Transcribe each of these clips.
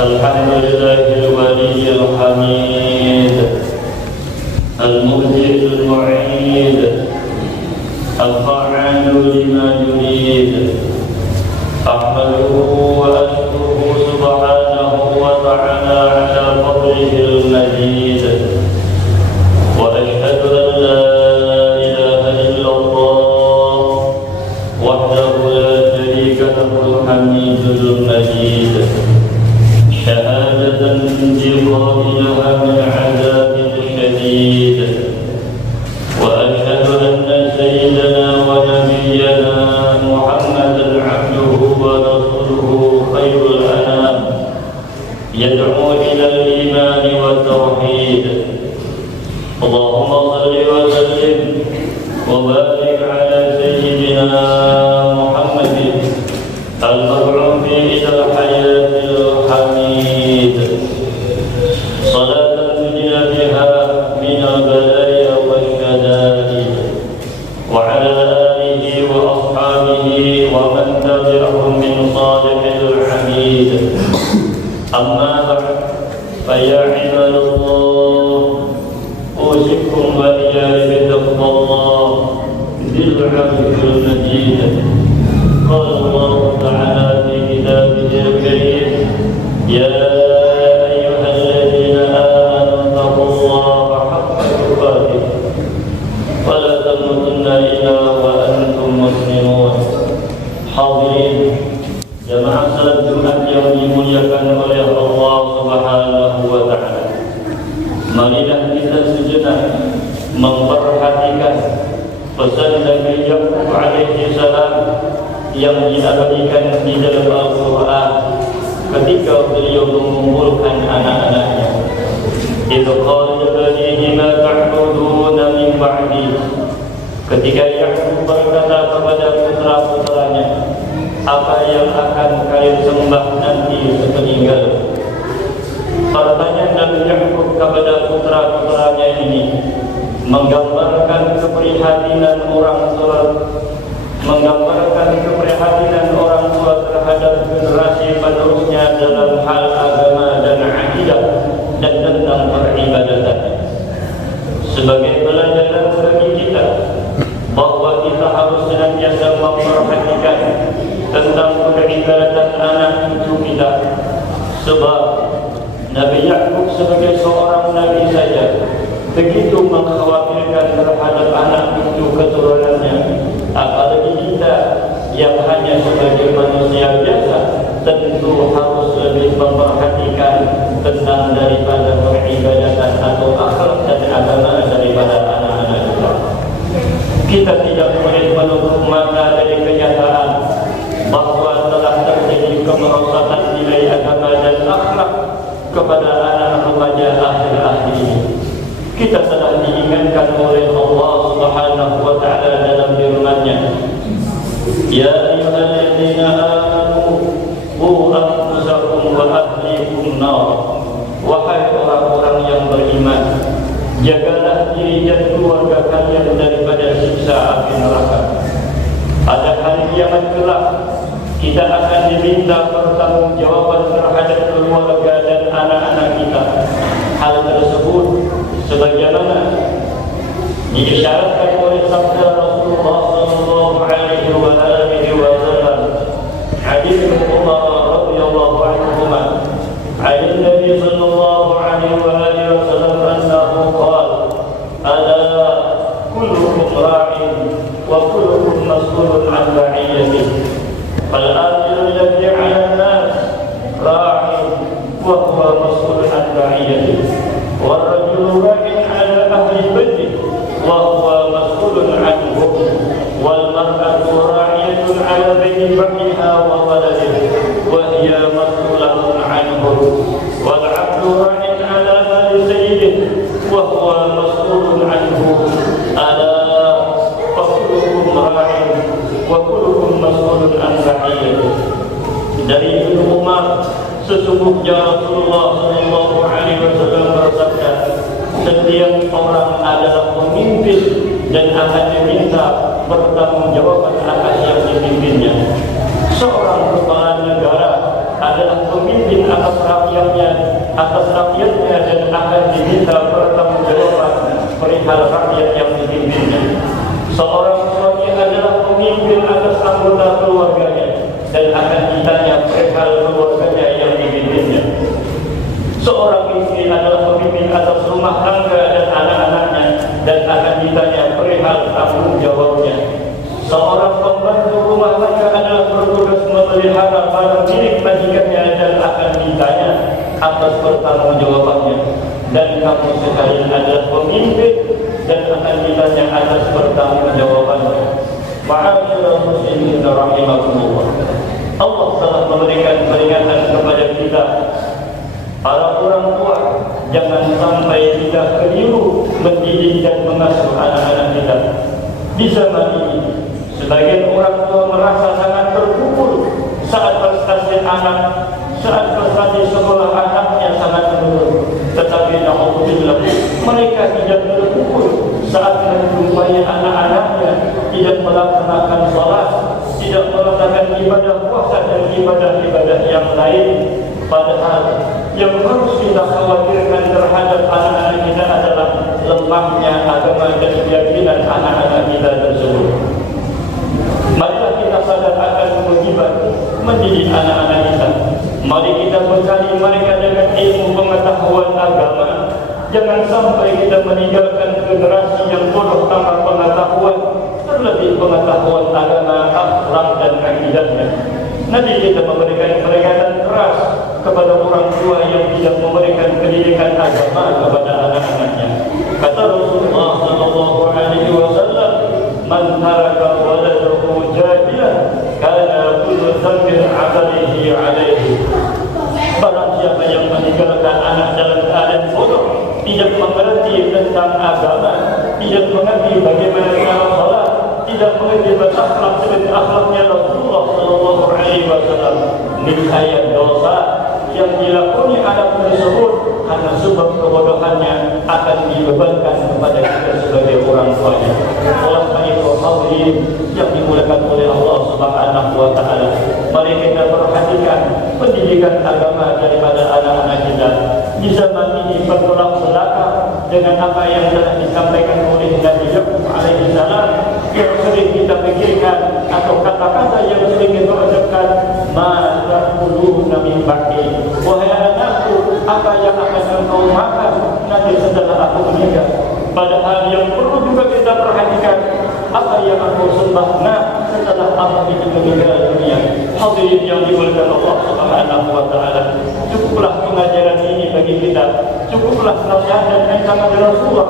الحمد لله الولي الحميد المبدئ المعيد الفاعل لما يريد أحمده وأشكره سبحانه وتعالى على فضله المجيد وأشهد أن لا إله إلا الله وحده لا شريك له الحميد المجيد شهادة بقائلها من عذاب شديد وأشهد أن سيدنا ونبينا محمدا عبده ورسوله خير الأنام يدعو إلى الإيمان والتوحيد اللهم صل وسلم وبارك على سيدنا محمد المبعوث إلى الحياة الحميد صلاة تنجي بها من البلايا والشدائد وعلى آله وأصحابه ومن تبعهم من صالح العبيد أما بعد فيا عباد الله أوصيكم وإياي بتقوى الله ذي العرش المجيد قال الله تعالى في كتابه الكريم يا أيها الذين آمنوا اتقوا الله حق تقاته ولا تموتن إلا وأنتم مسلمون. Hadirin jamaah salat Jumat yang dimuliakan oleh Allah Subhanahu wa taala. Marilah kita sejenak memperhatikan pesan Nabi Yakub alaihi salam yang diabadikan di dalam Al-Quran ketika beliau mengumpulkan anak-anaknya. Idh qala libanihi ma ta'buduna min ba'di. Ketika Yakub berkata kepada putra-putranya, apa yang akan kalian sembah nanti sepeninggal? Pertanyaan Nabi Yakub kepada putra-putranya ini menggambarkan keprihatinan orang tua terhadap generasi penerusnya dalam hal agama dan akidah dan tentang peribadatan. Sebagai pelajaran bagi kita bahawa kita harus senantiasa memperhatikan tentang peribadatan anak cucu kita, sebab Nabi Yakub sebagai seorang nabi saja begitu mengkhawatirkan terhadap anak cucu keturunannya, apalagi kita yang hanya sebagai manusia biasa tentu harus lebih memperhatikan tentang daripada peribadatan atau akhlak dan agama daripada anak-anak kita. Kita tidak boleh menutup mata dari kenyataan bahawa telah terjadi kemerosotan nilai agama dan akhlak kepada anak remaja akhir-akhir ini. Kita telah diingatkan oleh Allah Subhanahu wa taala dalam firman-Nya, ya ayyuhalladzina amanu qu anfusakum wa ahlikum nar. Wahai orang-orang yang beriman, jagalah diri dan keluarga kalian daripada siksa api neraka. Pada hari kiamat kelak kita akan diminta pertanggungjawaban terhadap keluarga dan anak-anak kita. Hal tersebut sebagaimana diisyaratkan oleh sabda Rasulullah sallallahu alaihi wasallam, hadis Umar radhiyallahu anhu, hadis Nabi sallallahu alaihi wasallam annahu qala, ala kullukum ra'in wa kullukum mas'ulun 'an ra'iyatihi. Fal-akhir alladhi 'ala an-nas ra'in wa huwa mas'ulun 'an ra'iyatihi. والرجل راع على أهل بيته وهو مسؤول عنهم والمرأة راعية على بيت بعلها وولده وهي مسؤولة عنه والعبد راع على مال سيده وهو مسؤول عنه ألا فكلكم راع وكلكم مسؤول عن رعيته. Dari Ibnu Umar, sesungguhnya Rasulullah sallallahu alaihi wasallam bersabda, setiap orang adalah pemimpin dan akan diminta bertanggungjawab atas yang dipimpinnya. Seorang kepala pemimpin atas rakyatnya dan akan diminta pertanggungjawaban perihal rakyat yang dipimpinnya. Seorang suami adalah pemimpin atas anggota keluarganya dan akan ditanya perihal keluarganya yang dipimpinnya. Seorang istri adalah pemimpin atas rumah tangga dan anak-anaknya dan akan ditanya perihal tanggung jawabnya. Seorang pembantu rumah tangga adalah bertugas memelihara barang milik majikannya dan akan ditanya atas pertanggungjawabannya. Dan kamu sekalian adalah pemimpin dan akan ditanya atas pertanggungjawabannya. Ma'asyiral muslimin rahimakumullah. Allah telah memberikan peringatan kepada kita, para orang tua, jangan sampai kita keliru mendidik dan mengasuh anak-anak kita. Di zaman ini, sebagian orang tua merasa sangat terpukul saat prestasi anak, saat prestasi sekolah anaknya sangat menurun. Tetapi alhamdulillah, mereka tidak terpukul saat menjumpai anak-anaknya tidak melaksanakan salat, tidak melaksanakan ibadah puasa dan ibadah-ibadah yang lain. Padahal yang harus kita khawatirkan terhadap anak-anak kita adalah lemahnya agama dan keyakinan anak-anak kita tersebut. Marilah kita sadar akan kewajiban mendidik anak-anak kita. Mari kita bekali mereka dengan ilmu pengetahuan agama. Jangan sampai kita meninggalkan generasi yang bodoh tanpa pengetahuan, terlebih pengetahuan agama, akhlak dan akidahnya. Nanti kita memberikan peringatan keras kepada orang tua yang tidak memberikan pendidikan agama kepada anak-anaknya. Kata Rasulullah SAW, "Man taraka waladahu jahilan, kana kullu dhanbin 'alaihi." Barang siapa yang meninggalkan anak dalam keadaan bodoh, tidak mengerti tentang agama, tidak mengerti bagaimana cara salat, tidak mengerti akhlak seperti akhlaknya Rasulullah SAW, niscaya dosa yang dilakoni anak tersebut karena sebab kebodohannya akan dibebankan kepada kita sebagai orang tuanya. Oleh karena itu, hadirin yang dimuliakan oleh Allah Subhanahu wa taala, mari kita perhatikan pendidikan agama daripada anak-anak kita. Di zaman ini bertolak belakang dengan apa yang telah disampaikan oleh Nabi Yakub alaihi salam, yang sering kita pikirkan atau kata-kata yang sering kita ucapkan, "Ma ta'kuluna min ba'di." Wahai anakku, apa yang akan engkau makan nanti setelah aku meninggal? Padahal yang perlu juga kita perhatikan, apa yang aku sembah setelah aku itu meninggal dunia. Hadirin yang dimuliakan Allah Subhanahu wa taala, cukuplah pengajaran ini bagi kita, cukuplah nasihat dan ancaman Rasulullah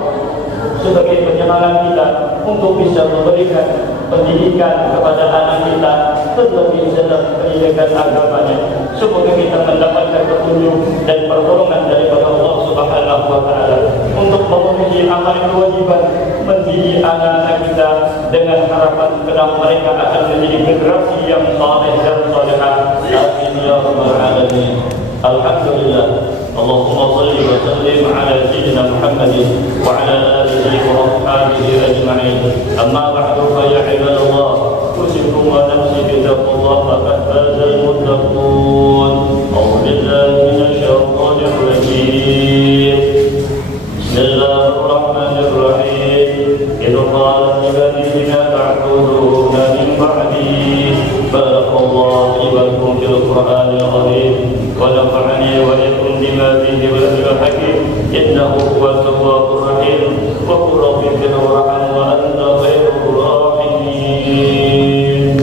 sebagai penyemangat kita untuk bisa memberikan pendidikan kepada anak kita, terlebih dalam pendidikan agamanya. Semoga kita mendapatkan petunjuk dan pertolongan daripada Allah Subhanahu wa taala untuk memenuhi amal kewajiban mendidik anak-anak kita dengan harapan kelak mereka akan menjadi generasi yang saleh dan salehah. Amin ya rabbal alamin. Alhamdulillah. Allahumma salli wa sallim ala sayyidina Muhammadin wa ala alihi wa ashabihi ajma'in. Amma ba'du fa ya ibadallah, usikum wa nafsi bi taqwallah faqad fazal muttaqun. A'udzu billahi minasy syaithanir rajim. Bismillahirrahmanirrahim. Idza qala ibadina ta'buduna min ba'di. Barakallahu li wa lakum fil Qur'anil 'azim. ونفعني ولكم بما فيه والذكر الحكيم إنه هو التواب الرحيم وقل رب اغفر وارحم وأنت خير الراحمين.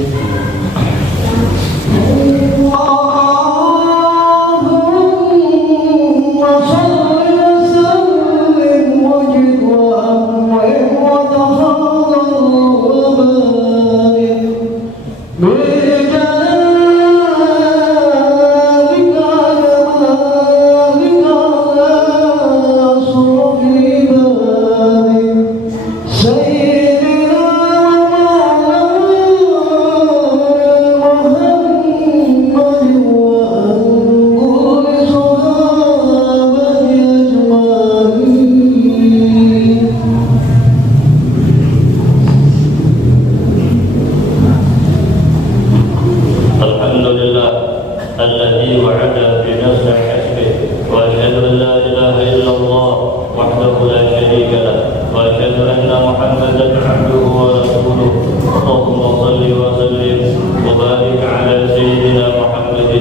الذي وعد بنا نستحسبه وأشهد أن لا إله إلا الله وحده لا شريك له وأشهد أن محمدا عبده ورسوله اللهم صل وسلم وبارك على سيدنا محمد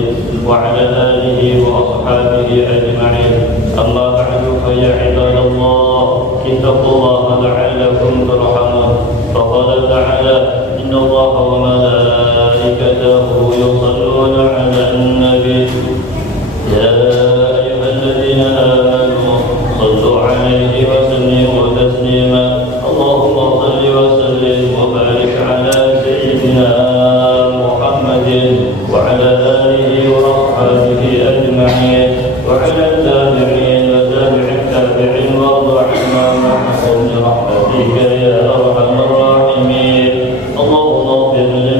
وعلى آله وأصحابه أجمعين أما بعد فيا عباد الله اتقوا الله لعلكم ترحمون فقال تعالى إن الله وملائكته يصلون على النبي يا أيها الذين آمنوا صلوا عليه وسلموا تسليما اللهم صل وسلم وبارك على سيدنا محمد وعلى آله وأصحابه أجمعين وعلى التابعين وتابع التابعين وارض عنا معهم برحمتك يا أرحم الراحمين اللهم اغفر